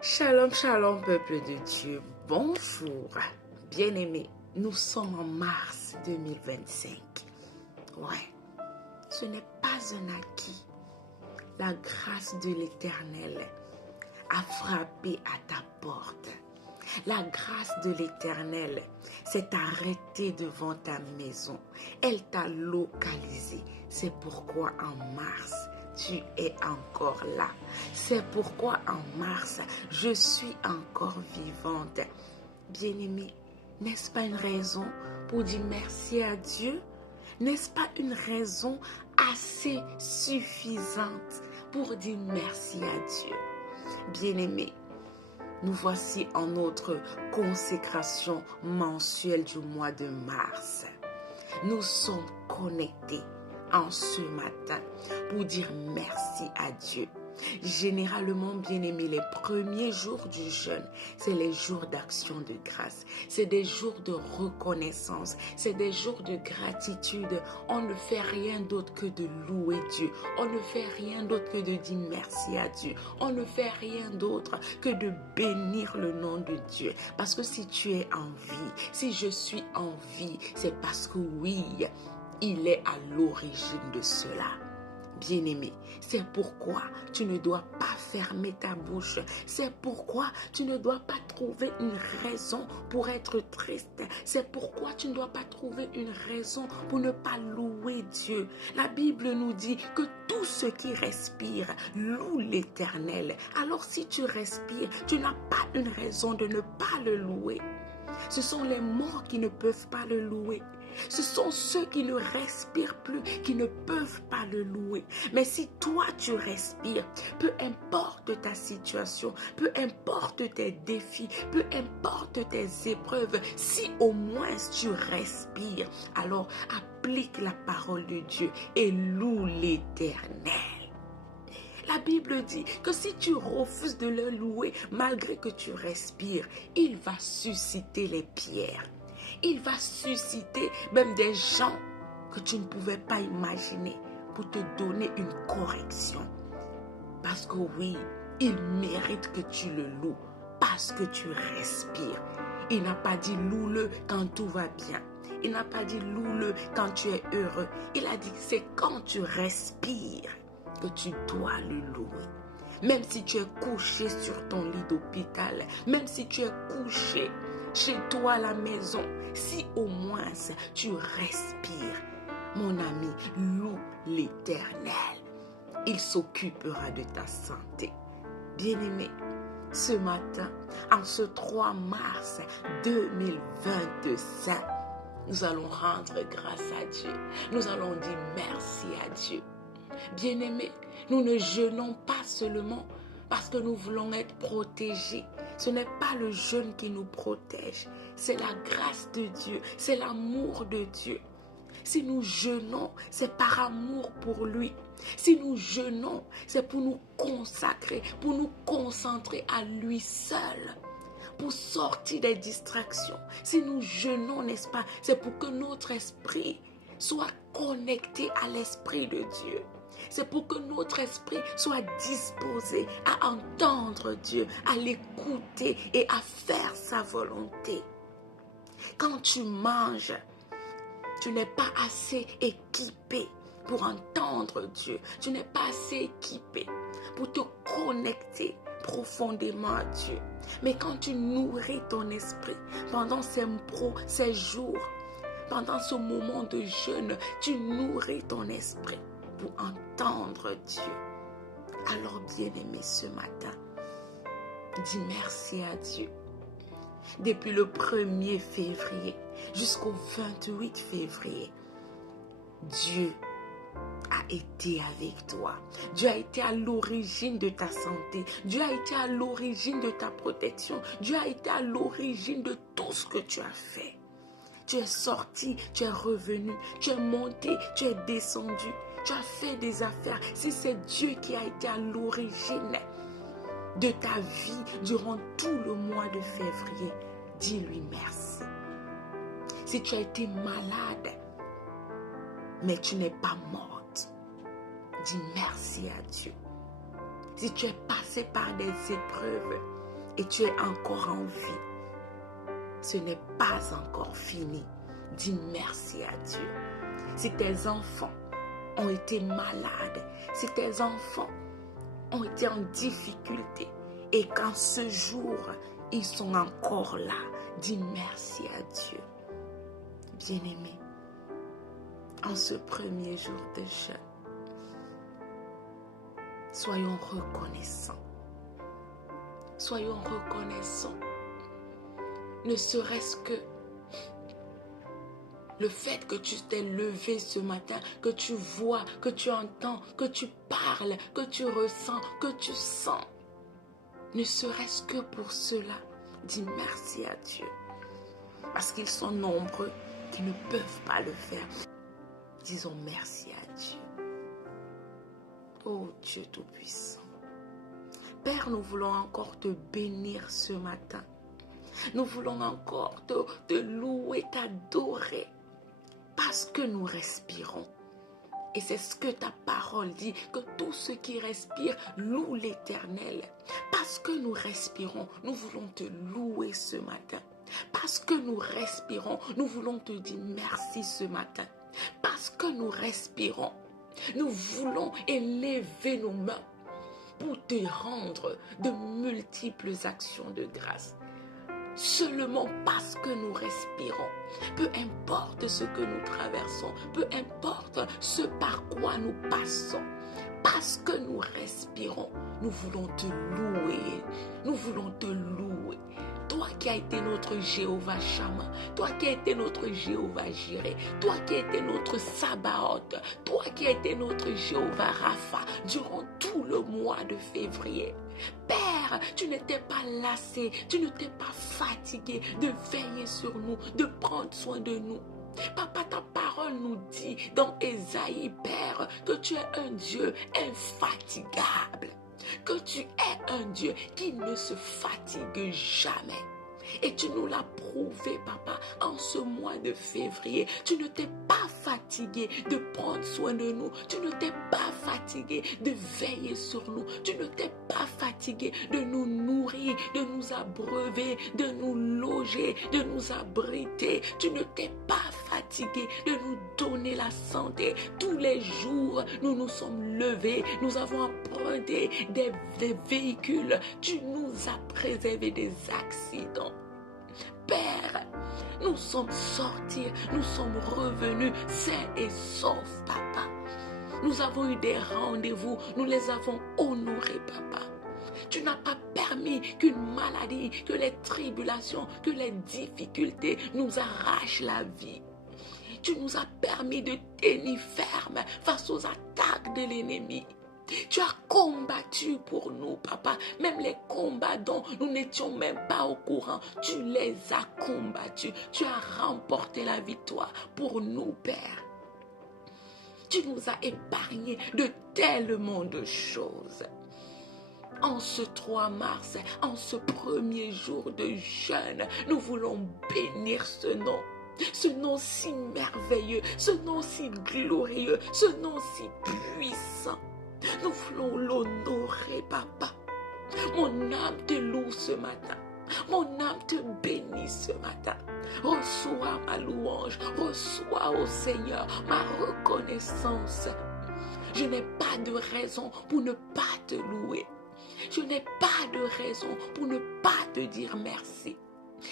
Shalom, shalom, peuple de Dieu. Bonjour, bien-aimés. Nous sommes en mars 2025. Ouais, ce n'est pas un acquis. La grâce de l'Éternel a frappé à ta porte. La grâce de l'Éternel s'est arrêtée devant ta maison. Elle t'a localisé. C'est pourquoi en mars, tu es encore là. C'est pourquoi en mars, je suis encore vivante. Bien-aimé, n'est-ce pas une raison pour dire merci à Dieu? N'est-ce pas une raison assez suffisante pour dire merci à Dieu? Bien-aimé, nous voici en notre consécration mensuelle du mois de mars. Nous sommes connectés en ce matin pour dire merci à Dieu. Généralement, bien-aimés, les premiers jours du jeûne, c'est les jours d'action de grâce. C'est des jours de reconnaissance. C'est des jours de gratitude. On ne fait rien d'autre que de louer Dieu. On ne fait rien d'autre que de dire merci à Dieu. On ne fait rien d'autre que de bénir le nom de Dieu. Parce que si tu es en vie, si je suis en vie, c'est parce que oui, il est à l'origine de cela. Bien-aimé, c'est pourquoi tu ne dois pas fermer ta bouche. C'est pourquoi tu ne dois pas trouver une raison pour être triste. C'est pourquoi tu ne dois pas trouver une raison pour ne pas louer Dieu. La Bible nous dit que tout ce qui respire loue l'Éternel. Alors si tu respires, tu n'as pas une raison de ne pas le louer. Ce sont les morts qui ne peuvent pas le louer. Ce sont ceux qui ne respirent plus, qui ne peuvent pas le louer. Mais si toi tu respires, peu importe ta situation, peu importe tes défis, peu importe tes épreuves, si au moins tu respires, alors applique la parole de Dieu et loue l'Éternel. La Bible dit que si tu refuses de le louer, malgré que tu respires, il va susciter les pierres. Il va susciter même des gens que tu ne pouvais pas imaginer pour te donner une correction. Parce que oui, il mérite que tu le loues parce que tu respires. Il n'a pas dit loue-le quand tout va bien. Il n'a pas dit loue-le quand tu es heureux. Il a dit c'est quand tu respires que tu dois le louer. Même si tu es couché sur ton lit d'hôpital, même si tu es couché chez toi à la maison, si au moins tu respires, mon ami, loue l'Éternel. Il s'occupera de ta santé. Bien-aimé, ce matin, en ce 3 mars 2025, nous allons rendre grâce à Dieu. Nous allons dire merci à Dieu. Bien-aimés, nous ne jeûnons pas seulement parce que nous voulons être protégés. Ce n'est pas le jeûne qui nous protège, c'est la grâce de Dieu, c'est l'amour de Dieu. Si nous jeûnons, c'est par amour pour lui. Si nous jeûnons, c'est pour nous consacrer, pour nous concentrer à lui seul, pour sortir des distractions. Si nous jeûnons, n'est-ce pas, c'est pour que notre esprit soit connecté à l'esprit de Dieu. C'est pour que notre esprit soit disposé à entendre Dieu, à l'écouter et à faire sa volonté. Quand tu manges, tu n'es pas assez équipé pour entendre Dieu. Tu n'es pas assez équipé pour te connecter profondément à Dieu. Mais quand tu nourris ton esprit pendant ces jours, pendant ce moment de jeûne, tu nourris ton esprit pour entendre Dieu. Alors, bien-aimé, ce matin, dis merci à Dieu. Depuis le 1er février jusqu'au 28 février, Dieu a été avec toi. Dieu a été à l'origine de ta santé. Dieu a été à l'origine de ta protection. Dieu a été à l'origine de tout ce que tu as fait. Tu es sorti, tu es revenu, tu es monté, tu es descendu. Tu as fait des affaires. Si c'est Dieu qui a été à l'origine de ta vie durant tout le mois de février, dis-lui merci. Si tu as été malade, mais tu n'es pas morte, dis merci à Dieu. Si tu es passé par des épreuves, et tu es encore en vie, ce n'est pas encore fini. Dis merci à Dieu. Si tes enfants ont été malades, si tes enfants ont été en difficulté et qu'en ce jour, ils sont encore là, dis merci à Dieu. Bien-aimé, en ce premier jour de jeûne, soyons reconnaissants. Soyons reconnaissants. Ne serait-ce que le fait que tu t'es levé ce matin, que tu vois, que tu entends, que tu parles, que tu ressens, que tu sens. Ne serait-ce que pour cela, dis merci à Dieu. Parce qu'ils sont nombreux qui ne peuvent pas le faire. Disons merci à Dieu. Oh Dieu Tout-Puissant. Père, nous voulons encore te bénir ce matin. Nous voulons encore te louer, t'adorer. Parce que nous respirons. Et c'est ce que ta parole dit, que tous ceux qui respirent louent l'Éternel. Parce que nous respirons, nous voulons te louer ce matin. Parce que nous respirons, nous voulons te dire merci ce matin. Parce que nous respirons, nous voulons élever nos mains pour te rendre de multiples actions de grâce. Seulement parce que nous respirons, peu importe ce que nous traversons, peu importe ce par quoi nous passons, parce que nous respirons, nous voulons te louer, nous voulons te louer. Toi qui as été notre Jéhovah Shammah, toi qui as été notre Jéhovah Jireh, toi qui as été notre Sabaoth, toi qui as été notre Jéhovah Rapha durant tout le mois de février. Père, tu n'étais pas lassé, tu ne t'es pas fatigué de veiller sur nous, de prendre soin de nous. Papa, ta parole nous dit dans Ésaïe, Père, que tu es un Dieu infatigable, que tu es un Dieu qui ne se fatigue jamais. Et tu nous l'as prouvé, papa, en ce mois de février. Tu ne t'es pas fatigué de prendre soin de nous. Tu ne t'es pas fatigué de veiller sur nous. Tu ne t'es pas fatigué de nous nourrir, de nous abreuver, de nous loger, de nous abriter. Tu ne t'es pas fatigué de nous donner la santé. Tous les jours, nous nous sommes levés. Nous avons emprunté des véhicules. Tu nous as préservé des accidents. Père, nous sommes sortis, nous sommes revenus sains et saufs, papa. Nous avons eu des rendez-vous, nous les avons honorés, papa. Tu n'as pas permis qu'une maladie, que les tribulations, que les difficultés nous arrachent la vie. Tu nous as permis de tenir ferme face aux attaques de l'ennemi. Tu as combattu pour nous, papa. Même les combats dont nous n'étions même pas au courant, tu les as combattus. Tu as remporté la victoire pour nous, Père. Tu nous as épargnés de tellement de choses. En ce 3 mars, en ce premier jour de jeûne, nous voulons bénir ce nom. Ce nom si merveilleux, ce nom si glorieux, ce nom si puissant. Nous voulons l'honorer, papa. Mon âme te loue ce matin. Mon âme te bénit ce matin. Reçois ma louange. Reçois, ô Seigneur, ma reconnaissance. Je n'ai pas de raison pour ne pas te louer. Je n'ai pas de raison pour ne pas te dire merci.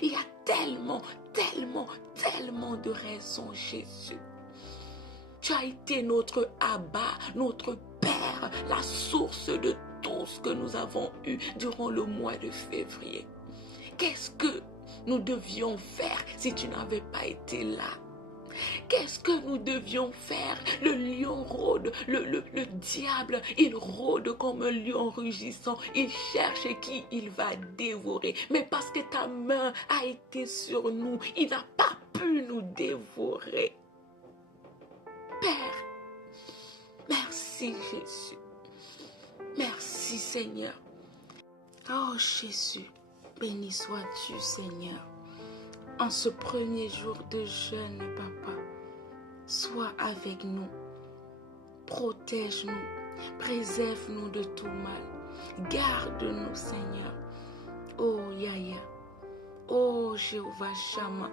Il y a tellement, tellement, tellement de raisons, Jésus. Tu as été notre Abba, notre Père, la source de tout ce que nous avons eu durant le mois de février. Qu'est-ce que nous devions faire si tu n'avais pas été là? Qu'est-ce que nous devions faire? Le lion rôde, le diable, il rôde comme un lion rugissant. Il cherche qui il va dévorer. Mais parce que ta main a été sur nous, il n'a pas pu nous dévorer. Père, merci Jésus. Merci Seigneur. Oh Jésus, béni sois-tu Seigneur. En ce premier jour de jeûne, papa, sois avec nous. Protège-nous, préserve-nous de tout mal. Garde-nous Seigneur. Oh Yahya, oh Jéhovah Shammah,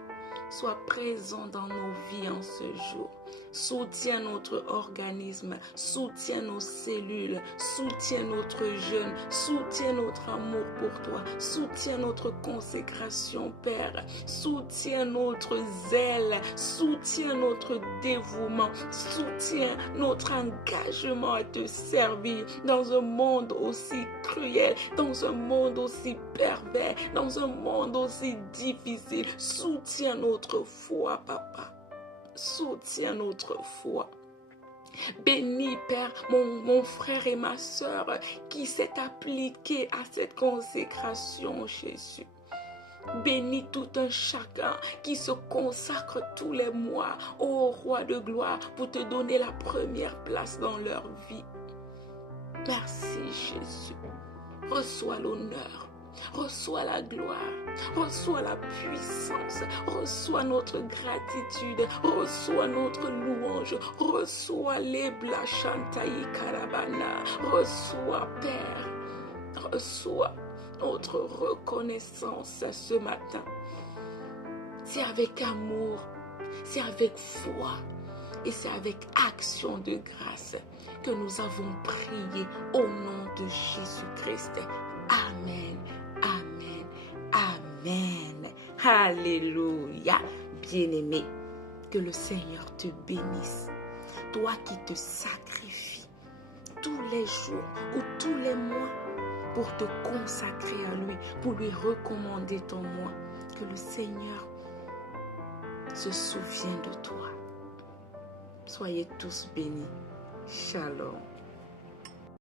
sois présent dans nos vies en ce jour. Soutiens notre organisme, soutiens nos cellules, soutiens notre jeûne, soutiens notre amour pour toi, soutiens notre consécration, Père, soutiens notre zèle, soutiens notre dévouement, soutiens notre engagement à te servir dans un monde aussi cruel, dans un monde aussi pervers, dans un monde aussi difficile. Soutiens notre foi, Papa. Soutiens notre foi. Bénis, Père, mon frère et ma soeur qui s'est appliqué à cette consécration, Jésus. Bénis tout un chacun qui se consacre tous les mois au Roi de gloire pour te donner la première place dans leur vie. Merci, Jésus. Reçois l'honneur. Reçois la gloire, reçois la puissance, reçois notre gratitude, reçois notre louange, reçois les Blashantaï Karabana, reçois Père, reçois notre reconnaissance ce matin. C'est avec amour, c'est avec foi et c'est avec action de grâce que nous avons prié au nom de Jésus-Christ. Amen. Amen, amen, alléluia, bien-aimé, que le Seigneur te bénisse, toi qui te sacrifies tous les jours ou tous les mois pour te consacrer à lui, pour lui recommander ton moi, que le Seigneur se souvienne de toi. Soyez tous bénis, shalom.